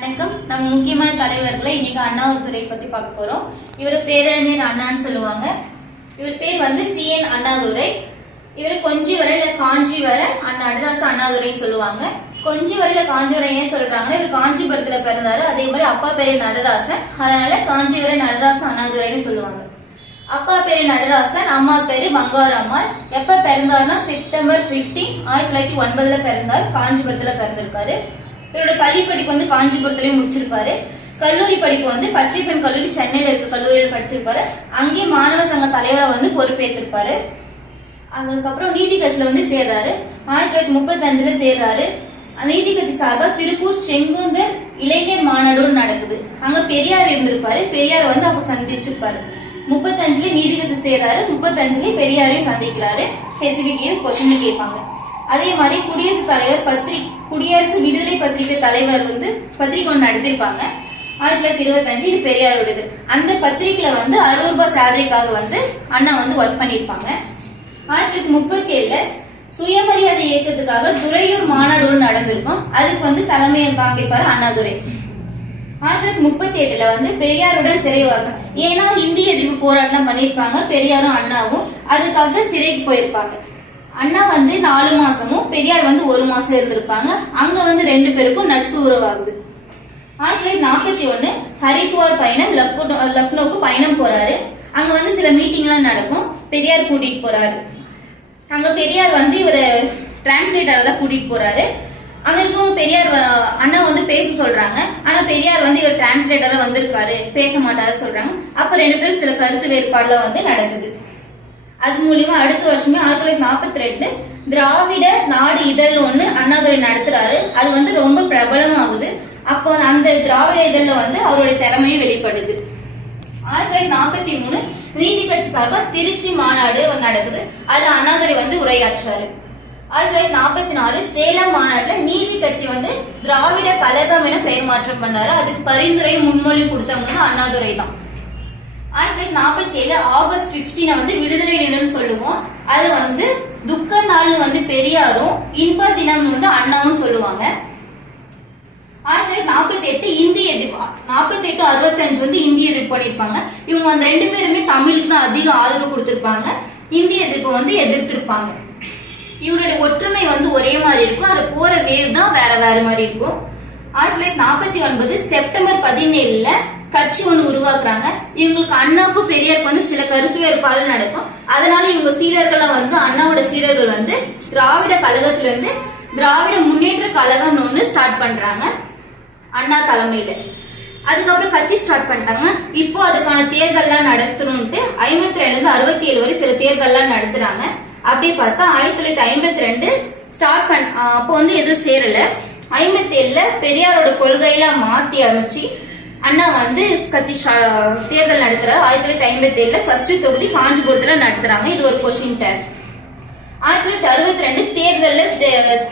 வணக்கம். நம்ம முக்கியமான தலைவர்களை இன்னைக்கு அண்ணாதுரை பத்தி பார்க்க போறோம். இவர் பேரறிஞர் அண்ணான்னு சொல்லுவாங்க. இவர் பேர் வந்து CN அண்ணாதுரை. இவர் கொஞ்சி வரையில காஞ்சி வர நடராச அண்ணாதுரை சொல்லுவாங்க. கொஞ்சி வரையில காஞ்சி வரை ஏன் சொல்றாங்கன்னா இவர் காஞ்சிபுரத்துல பிறந்தாரு. அதே மாதிரி அப்பா பேரு நடராசன், அதனால காஞ்சி வரை நடராச அண்ணாதுரைன்னு சொல்லுவாங்க. அப்பா பேரு நடராசன், அம்மா பேரு பங்காரம்மாள். எப்ப பிறந்தாருன்னா செப்டம்பர் 15, 1909 பிறந்தார். காஞ்சிபுரத்துல பிறந்திருக்காரு. இவரோட பள்ளி படிப்பு வந்து காஞ்சிபுரத்திலேயே முடிச்சிருப்பாரு. கல்லூரி படிப்பு வந்து பச்சை பெண் கல்லூரி சென்னையில இருக்க கல்லூரியில் படிச்சிருப்பாரு. அங்கே மாணவ சங்க தலைவரா வந்து பொறுப்பேற்றிருப்பாரு. அதுக்கப்புறம் நீதி கட்சியில வந்து சேர்றாரு. 1935 சேர்றாரு. நீதி கட்சி சார்பா திருப்பூர் செங்குந்தர் இளைஞர் மாநாடு நடக்குது. அங்க பெரியார் இருந்திருப்பாரு. பெரியார் வந்து அப்ப சந்திச்சிருப்பாரு. 35 நீதி கட்சி சேர்றாரு. 35 பெரியாரையும் சந்திக்கிறாரு. ஸ்பெசிபிக் இயர் கொஸ்டின் கேட்பாங்க. அதே மாதிரி குடியரசுத் தலைவர் குடியரசு விடுதலை பத்திரிகை தலைவர் வந்து பத்திரிகை ஒன்று நடத்திருப்பாங்க 1925. இது பெரியாரோடது. அந்த பத்திரிகையில வந்து 60 ரூபாய் சேலரிக்காக வந்து அண்ணா வந்து ஒர்க் பண்ணிருப்பாங்க. 1937 சுயமரியாதை இயக்கத்துக்காக துறையூர் மாநாடு நடந்திருக்கும். அதுக்கு வந்து தலைமையை தாங்கியிருப்பாரு அண்ணாதுரை. 1938 வந்து பெரியாருடன் சிறைவாசம். ஏன்னா இந்திய எதிர்ப்பு போராட்டம் பண்ணிருப்பாங்க பெரியாரும் அண்ணாவும். அதுக்காக சிறைக்கு போயிருப்பாங்க. அண்ணா வந்து 4 மாசமும் பெரியார் வந்து 1 மாசம் இருந்திருப்பாங்க. அங்க வந்து 2 பேருக்கும் நட்பு உறவாகுது. 1941 ஹரித்வார் பயணம், லக்னோவுக்கு பயணம் போறாரு. அங்க வந்து சில மீட்டிங் எல்லாம் நடக்கும். பெரியார் கூட்டிட்டு போறாரு. அங்க பெரியார் வந்து இவரை டிரான்ஸ்லேட்டரை தான் கூட்டிட்டு போறாரு. அங்க இருக்கும் பெரியார் அண்ணா வந்து பேச சொல்றாங்க. ஆனா பெரியார் வந்து இவர் டிரான்ஸ்லேட்டர் தான் வந்திருக்காரு, பேச மாட்டாரு சொல்றாங்க. அப்ப 2 பேரும் சில கருத்து வேறுபாடுலாம் வந்து நடக்குது. அது மூலியமா அடுத்த வருஷமே 1942 திராவிட நாடு இதழ் ஒண்ணு அண்ணாதுரை நடத்துறாரு. அது வந்து ரொம்ப பிரபலமாகுது. அப்போ அந்த திராவிட இதழ்ல வந்து அவருடைய திறமையும் வெளிப்படுது. 1943 நீதி கட்சி சார்பா திருச்சி மாநாடு நடக்குது. அதுல அண்ணாதுரை வந்து உரையாற்றாரு. 1944 சேலம் மாநாட்டுல நீதி கட்சி வந்து திராவிட கழகம் என பெயர் மாற்றம் பண்ணாரு. அதுக்கு பரிந்துரையும் முன்மொழியும் கொடுத்தவங்க அண்ணாதுரை தான். 1947 ஆகஸ்ட் 15 வந்து விடுதலை தினம்னு சொல்லுவோம். அது வந்து துக்க நாள் வந்து பெரியாரும், இன்ப தினம் வந்து அண்ணாவும் சொல்லுவாங்க. 1948 இந்திய எதிர்ப்பு, 48-65 வந்து இந்திய எதிர்ப்பு பண்ணிருப்பாங்க. இவங்க அந்த 2 பேருமே தமிழுக்கு தான் அதிக ஆதரவு கொடுத்திருப்பாங்க. இந்திய எதிர்ப்பு வந்து எதிர்த்திருப்பாங்க. இவருடைய ஒற்றுமை வந்து ஒரே மாதிரி இருக்கும். அது போற வேவ் தான் வேற வேற மாதிரி இருக்கும். 1949 செப்டம்பர் 17 கட்சி ஒண்ணு உருவாக்குறாங்க. இவங்களுக்கு அண்ணாவுக்கும் பெரியாருக்கு வந்து சில கருத்து வேறுபாடு நடக்கும். அதனால இவங்க சீடர்கள் வந்து அண்ணாவோட சீடர்கள் வந்து திராவிட கழகத்துல இருந்து திராவிட முன்னேற்ற கழகம் ஒண்ணு ஸ்டார்ட் பண்றாங்க அண்ணா தலைமையில. அதுக்கப்புறம் கட்சி ஸ்டார்ட் பண்ணிட்டாங்க. இப்போ அதுக்கான தேர்தல்லாம் நடத்தணும்ட்டு 52 67 வரை சில தேர்தல்லாம் நடத்துறாங்க. அப்படியே பார்த்தா 1952 ஸ்டார்ட் அப்போ வந்து எதுவும் சேரல. 57 பெரியாரோட கொள்கையெல்லாம் மாத்தி அமைச்சு அண்ணா வந்து கட்சி தேர்தல் நடத்துறாரு. 1957 ஃபர்ஸ்ட் தொகுதி காஞ்சிபுரத்துல நடத்துறாங்க. இது ஒரு கொஸ்டின் டேக். 1962 தேர்தல்ல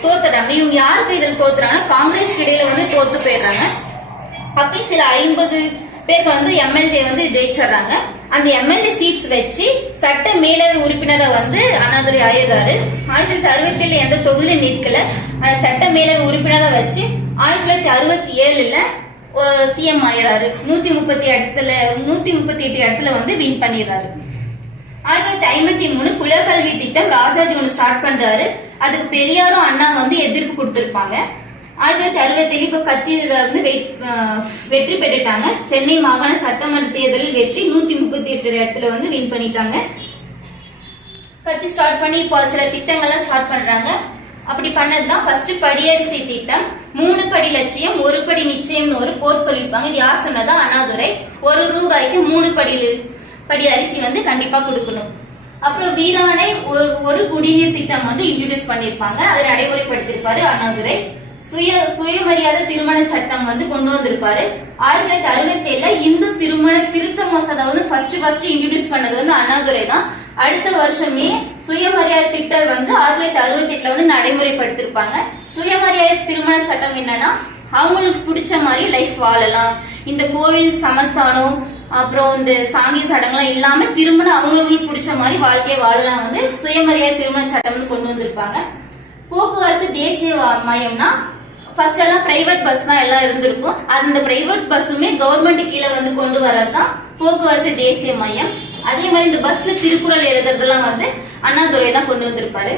தோத்துறாங்க. இவங்க யாருக்கு இதில் தோத்துறாங்க? காங்கிரஸ் இடையில வந்து தோத்து போயிடுறாங்க. அப்படி சில 50 பேருக்கு வந்து எம்எல்ஏ வந்து ஜெயிச்சிடுறாங்க. அந்த எம்எல்ஏ சீட்ஸ் வச்சு சட்ட மேலவை உறுப்பினரை வந்து அண்ணாதுரை ஆயிடுறாரு. 1967 எந்த தொகுதியில நிற்கல. சட்ட மேலவை உறுப்பினரை வச்சு 1967 சிஎம் ஆயிராரு. 138 இடத்துல வந்து வின் பண்ணிடுறாரு. 1953 குலக்கல்வி திட்டம் ராஜாஜி ஒன்று ஸ்டார்ட் பண்றாரு. அதுக்கு பெரியாரும் அண்ணா வந்து எதிர்ப்பு கொடுத்திருப்பாங்க. 1967 இப்ப கட்சியில வந்து வெற்றி பெற்றுட்டாங்க. சென்னை மாகாண சட்டமன்ற தேர்தலில் வெற்றி 138 இடத்துல வந்து வின் பண்ணிட்டாங்க. கட்சி ஸ்டார்ட் பண்ணி இப்போ சில திட்டங்கள்லாம் ஸ்டார்ட் பண்றாங்க. அப்படி பண்ணதுதான் ஃபர்ஸ்ட் படியரிசி திட்டம். 3 படி லட்சியம் 1 படி நிச்சயம்னு ஒரு கோட் சொல்லிருப்பாங்க. இது யார் சொன்னதா? அண்ணாதுரை. 1 ரூபாய்க்கு 3 படி அரிசி வந்து கண்டிப்பா கொடுக்கணும். அப்புறம் வீராணை ஒரு குடிநீர் திட்டம் வந்து இன்ட்ரோடியூஸ் பண்ணிருப்பாங்க. அதை நடைமுறைப்படுத்திருப்பாரு அண்ணாதுரை. சுயமரியாதை திருமண சட்டம் வந்து கொண்டு வந்திருப்பாரு. 1967 இந்து திருமண திருத்த மசோதா வந்து ஃபர்ஸ்ட் இன்ட்ரோடியூஸ் பண்ணது வந்து அண்ணாதுரை தான். அடுத்த வருஷமே சுயமரியாதை திட்டம் வந்து 1968 வந்து நடைமுறைப்படுத்திருப்பாங்க. சுயமரியாதை திருமண சட்டம் என்னன்னா அவங்களுக்கு பிடிச்ச மாதிரி லைஃப் வாழலாம். இந்த கோவில் சமஸ்தானம் அப்புறம் இந்த சாங்கி சடங்குலாம் இல்லாம திருமணம் அவங்களுக்கு பிடிச்ச மாதிரி வாழ்க்கையை வாழலாம் வந்து சுயமரியாதை திருமண சட்டம் வந்து கொண்டு வந்திருப்பாங்க. போக்குவரத்து தேசிய மயம்னா ஃபர்ஸ்ட் எல்லாம் பிரைவேட் பஸ் தான் எல்லாம் இருந்திருக்கும். அந்த பிரைவேட் பஸ்ஸுமே கவர்மெண்ட் கீழே வந்து கொண்டு வரதான் போக்குவரத்து தேசிய மையம். அதே மாதிரி இந்த பஸ்ல திருக்குறள் எழுதுறதெல்லாம் வந்து அண்ணாதுரை தான் கொண்டு வந்திருப்பாரு.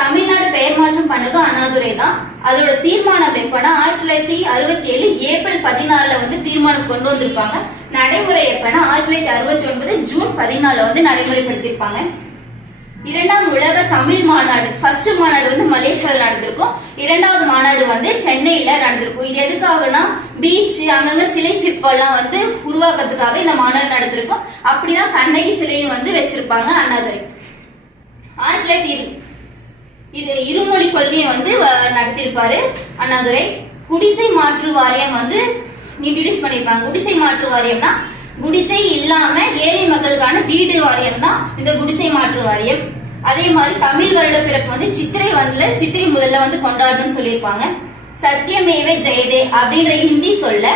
தமிழ்நாடு பெயர் மாற்றம் பண்ணதும் அண்ணாதுரை தான். அதோட தீர்மானம் எப்பனா 1967 ஏப்ரல் 16 வந்து தீர்மானம் கொண்டு வந்திருப்பாங்க. நடைமுறை எப்பனா 1969 ஜூன் 14 வந்து நடைமுறைப்படுத்திருப்பாங்க. இரண்டாம் உலக தமிழ் மாநாடு, ஃபர்ஸ்ட் மாநாடு வந்து மலேசியாவில் நடந்திருக்கும். இரண்டாவது மாநாடு வந்து சென்னையில நடந்திருக்கும். இது எதுக்காகனா பீச் அங்கங்க சிலை சிற்பம் எல்லாம் வந்து உருவாக்குறதுக்காக இந்த மாநாடு நடந்திருக்கும். அப்படிதான் கண்ணகி சிலையும் வந்து வச்சிருப்பாங்க அண்ணாதுரை. 1920 இது இருமொழி கொள்கையை வந்து நடத்திருப்பாரு அண்ணாதுரை. குடிசை மாற்று வாரியம் வந்து இன்ட்ரோடியூஸ் பண்ணிருப்பாங்க. குடிசை மாற்று வாரியம்னா குடிசை இல்லாம ஏழை மக்களுக்கான வீடு வாரியம் தான் இந்த குடிசை மாற்று வாரியம். அதே மாதிரி தமிழ் வருட பிறப்பு வந்து சித்திரை முதல்ல வந்து கொண்டாடணும்னு சொல்லியிருப்பாங்க. சத்தியமேவ ஜெயதே அப்படின்ற ஹிந்தி சொல்ல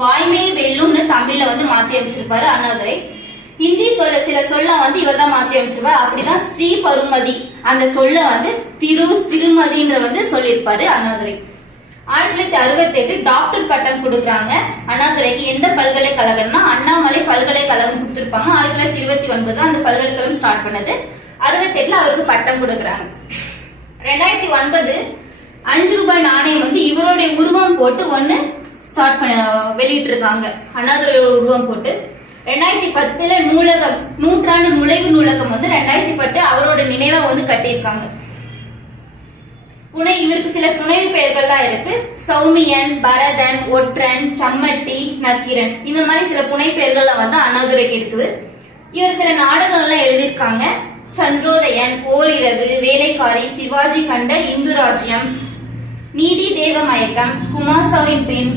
வாய்மை வெல்லும்னு தமிழ்ல வந்து மாத்தி அமைச்சிருப்பாரு அண்ணாதுரை. ஹிந்தி சில சொல்ல வந்து இவர் தான் மாத்தி அமைச்சிருப்பாரு. அப்படிதான் ஸ்ரீ பருமதி அந்த சொல்ல வந்து திருமதின்ற வந்து சொல்லியிருப்பாரு அண்ணாதுரை. 1968 டாக்டர் பட்டம் கொடுக்குறாங்க அண்ணாதுரைக்கு. எந்த பல்கலைக்கழகம்னா அண்ணாமலை பல்கலைக்கழகம் கொடுத்திருப்பாங்க. 1929 அந்த பல்கலைக்கழகம் ஸ்டார்ட் பண்ணது. 68 அவருக்கு பட்டம் கொடுக்குறாங்க. 2009 5 ரூபாய் நாணயம் வந்து இவருடைய உருவம் போட்டு ஒன்னு ஸ்டார்ட் பண்ண வெளியிட்டு இருக்காங்க. அண்ணாதுரையோட உருவம் போட்டு 2010 நூலகம், நூற்றாண்டு நுழைவு நூலகம் வந்து 2010 அவரோட நினைவா வந்து கட்டியிருக்காங்க. இவருக்கு சில புனைவு பெயர்கள்லாம் இருக்கு. சௌமியன், பரதன், ஒற்றன், சம்மட்டி, நக்கீரன், இந்த மாதிரி சில புனை பெயர்கள்லாம் வந்து அண்ணாதுரைக்கு இருக்குது. இவர் சில நாடகங்கள்லாம் எழுதியிருக்காங்க. சந்திரோதயன், ஓரிரவு, வேலைக்காரி, சிவாஜி கண்ட இந்து ராஜ்யம், நீதி தேவ மயக்கம், குமாஸ்தாவின் பெண்,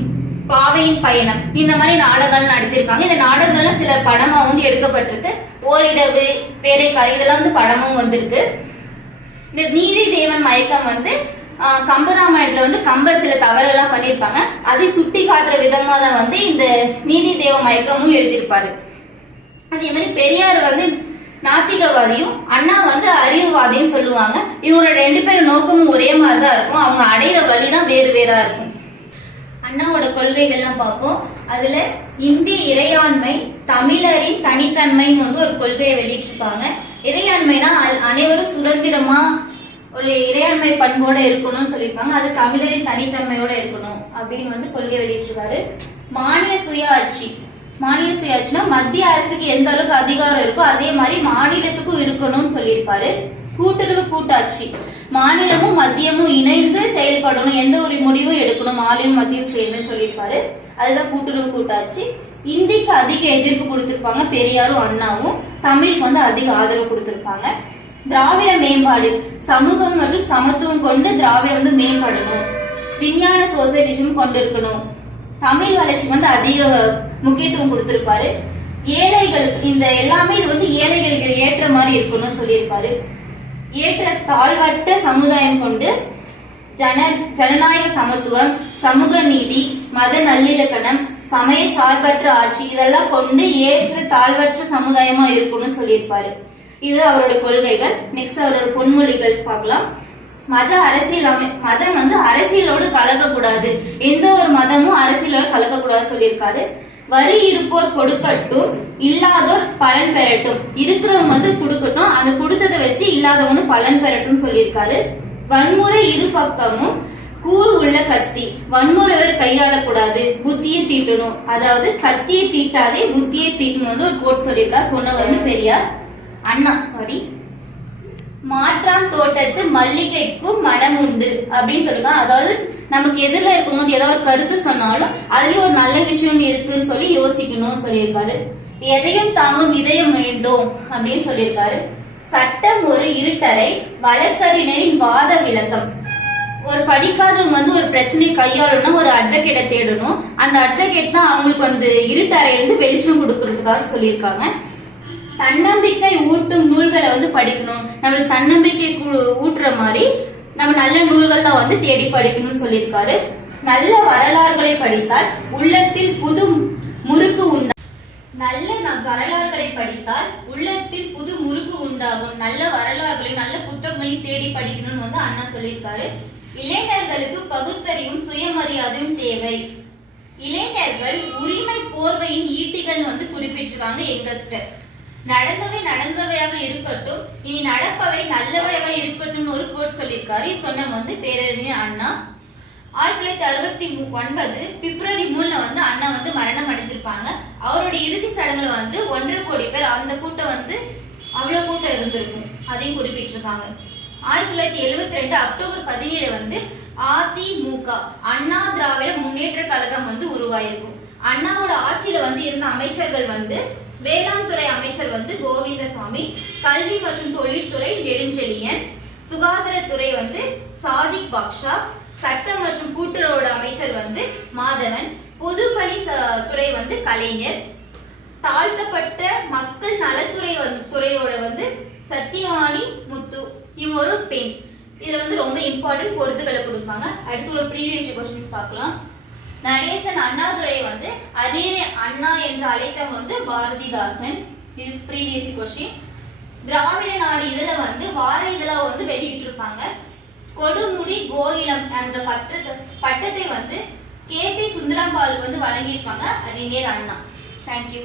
பாவையின் பயணம், இந்த மாதிரி நாடகங்கள் நடத்திருக்காங்க. இந்த நாடகங்கள்லாம் சில படமா வந்து எடுக்கப்பட்டிருக்கு. ஓரிரவு, வேலைக்காரி இதெல்லாம் வந்து படமும் வந்திருக்கு. இந்த நீதி தேவன் மயக்கம் வந்து கம்பராமாயணத்துல வந்து கம்பர் சில தவறெல்லாம் பண்ணியிருப்பாங்க. அதை சுட்டி காட்டுற விதமா தான் வந்து இந்த நீதி தேவ மயக்கமும் எழுதியிருப்பாரு. அதே மாதிரி பெரியார் வந்து நாத்திகவாதியும் அண்ணா வந்து அறிவுவாதியும் சொல்லுவாங்க. இவங்களோட 2 பேரும் நோக்கமும் ஒரே மாதிரிதான் இருக்கும். அவங்க அடையிற வழிதான் வேறு வேறா இருக்கும். அண்ணாவோட கொள்கைகள்லாம் பார்ப்போம். அதுல இந்திய இறையாண்மை, தமிழரின் தனித்தன்மைன்னு வந்து ஒரு கொள்கையை வெளியிட்டிருப்பாங்க. இறையாண்மைனா அனைவரும் சுதந்திரமா ஒரு இறையாண்மை பண்போட இருக்கணும்னு சொல்லியிருப்பாங்க. அது தமிழரின் தனித்தன்மையோட இருக்கணும் அப்படின்னு வந்து கொள்கை வெளியிட்டிருக்காரு. மாநில சுயாட்சி, மாநில சுயாட்சினா மத்திய அரசுக்கு எந்த அளவுக்கு அதிகாரம் இருக்கோ அதே மாதிரி மாநிலத்துக்கும் இருக்கணும்னு சொல்லியிருப்பாரு. கூட்டுறவு கூட்டாட்சி, மாநிலமும் மத்தியமும் இணைந்து செயல்படணும், எந்த ஒரு முடிவும் எடுக்கணும் மாநிலம் மத்தியம் சேர்ந்து சொல்லியிருப்பாரு. அதுதான் கூட்டுறவு கூட்டாட்சி. இந்திக்கு அதிக எதிர்ப்பு கொடுத்திருப்பாங்க பெரியாரும் அண்ணாவும். தமிழுக்கு வந்து அதிக ஆதரவு கொடுத்திருப்பாங்க. திராவிட மேம்பாடு, சமூகம் மற்றும் சமத்துவம் கொண்டு திராவிடம் வந்து மேம்படணும். விஞ்ஞான சோசியலிசம் கொண்டு இருக்கணும். தமிழ் வளர்ச்சிக்கு வந்து அதிக முக்கியத்துவம் கொடுத்திருப்பாரு. ஏழைகள் இந்த எல்லாமே இது வந்து ஏழைகளுக்கு ஏற்ற மாதிரி இருக்கணும்னு சொல்லியிருப்பாரு. ஏற்ற தாழ்வற்ற சமுதாயம் கொண்டு ஜனநாயக சமத்துவம், சமூக நீதி, மத நல்லிணக்கம், சமய சார்பற்ற ஆட்சி இதெல்லாம் கொண்டு ஏற்ற தாழ்வற்ற சமுதாயமா இருக்கணும்னு சொல்லியிருப்பாரு. இது அவரோட கொள்கைகள். நெக்ஸ்ட் அவரோட பொன்மொழிகள் பார்க்கலாம். மதம் வந்து அரசியலோடு கலக்கக்கூடாது, எந்த ஒரு மதமும் அரசியலோடு கலக்கக்கூடாது சொல்லியிருக்காரு. வரி இருப்போர் கொடுக்கட்டும், இல்லாதோர் பலன் பெறட்டும். இருக்கிறவங்க வந்து கொடுக்கட்டும், அதை கொடுத்ததை வச்சு இல்லாதவங்க வந்து பலன் பெறட்டும் சொல்லியிருக்காரு. வன்முறை இரு பக்கமும் கூர் உள்ள கத்தி, வன்முறைவர் கையாளக்கூடாது, புத்தியை தீட்டணும். அதாவது கத்தியை தீட்டாதே புத்தியை தீட்டணும் வந்து ஒரு கோட் சொல்லியிருக்காரு. சொன்னவர் வந்து பெரியார். அண்ணா மாற்றான் தோட்டத்து மல்லிகைக்கும் மனம் உண்டு அப்படின்னு சொல்லுங்க. அதாவது நமக்கு எதிரில் இருக்கும்போது ஏதாவது ஒரு கருத்து சொன்னாலும் அதுலயும் ஒரு நல்ல விஷயம் இருக்குன்னு சொல்லி யோசிக்கணும்னு சொல்லியிருக்காரு. எதையும் தாங்கும் இதயம் வேண்டும் அப்படின்னு சொல்லியிருக்காரு. சட்டம் ஒரு இருட்டறை, வழக்கறிஞரின் வாத விளக்கம். ஒரு படிக்காதவங்க வந்து ஒரு பிரச்சனையை கையாளணும்னா ஒரு அட்வொகேட்டை தேடணும். அந்த அட்வொகேட் தான் அவங்களுக்கு வந்து இருட்டறையிலிருந்து வெளிச்சம் கொடுக்கறதுக்காக சொல்லியிருக்காங்க. தன்னம்பிக்கை ஊட்டும் நூல்களை வந்து படிக்கணும். நம்மளுக்கு தன்னம்பிக்கை ஊட்டுற மாதிரி நம்ம நல்ல நூல்கள்லாம் வந்து தேடி படிக்கணும்னு சொல்லியிருக்காரு. நல்ல வரலாறுகளை படித்தால் உள்ளத்தில் புது முறுக்கு உண்டாகும். நல்ல வரலாறுகளை படித்தால் உள்ளத்தில் புது முறுக்கு உண்டாகும். நல்ல வரலாறுகளை நல்ல புத்தகங்களையும் தேடி படிக்கணும்னு வந்து அண்ணா சொல்லியிருக்காரு. இளைஞர்களுக்கு பகுத்தறிவும் சுயமரியாதையும் தேவை. இளைஞர்கள் உரிமை போர்வையின் ஈட்டிகள் வந்து குறிப்பிட்டிருக்காங்க எங்கஸ்டர். நடந்தவை நடந்தவையாக இருக்கட்டும், இனி நடப்பவை நல்லவையாக இருக்கட்டும் ஒரு கோட் சொல்லியிருக்காரு. சொன்ன வந்து பேரறிஞர் அண்ணா. 1969 பிப்ரவரி 3 வந்து அண்ணா வந்து மரணம் அடைஞ்சிருப்பாங்க. அவருடைய இறுதி சடங்குல வந்து 1.5 கோடி பேர், அந்த கூட்டம் வந்து அவ்வளவு கூட்டம் இருந்திருக்கும், அதையும் குறிப்பிட்டிருக்காங்க. 1972 அக்டோபர் 17 வந்து அதிமுக அண்ணா திராவிட முன்னேற்ற கழகம் வந்து உருவாயிருக்கும். அண்ணாவோட ஆட்சியில வந்து இருந்த அமைச்சர்கள் வந்து வேளாண் துறை அமைச்சர் வந்து கோவிந்தசாமி, கல்வி மற்றும் தொழில்துறை நெடுஞ்செழியன், சுகாதாரத்துறை வந்து சாதிக் பாக்ஷா, சட்டம் மற்றும் கூட்டுறவோட அமைச்சர் வந்து மாதவன், பொதுப்பணி துறை வந்து கலைஞர், தாழ்த்தப்பட்ட மக்கள் நலத்துறை துறையோட வந்து சத்தியவாணி முத்து. இவங்க ஒரு பெண். இதுல வந்து ரொம்ப இம்பார்ட்டன்ட் பொறுத்துக்களை கொடுப்பாங்க. அடுத்து ஒரு ப்ரீவியஸ் கொஸ்டின்ஸ் பார்க்கலாம். நடேசன் அண்ணாதுரை வந்து அறிஞர் அண்ணா என்று அழைத்தவங்க வந்து பாரதிதாசன். இது ப்ரீவியஸ் கொஸ்டின். திராவிட நாடு இதுல வந்து வார இதழா வந்து வெளியிட்டிருப்பாங்க. கொடுமுடி கோயிலம் என்ற பட்டத்தை வந்து KP சுந்தரம்பாள் வந்து வழங்கியிருப்பாங்க அறிஞர் அண்ணா. தேங்க்யூ.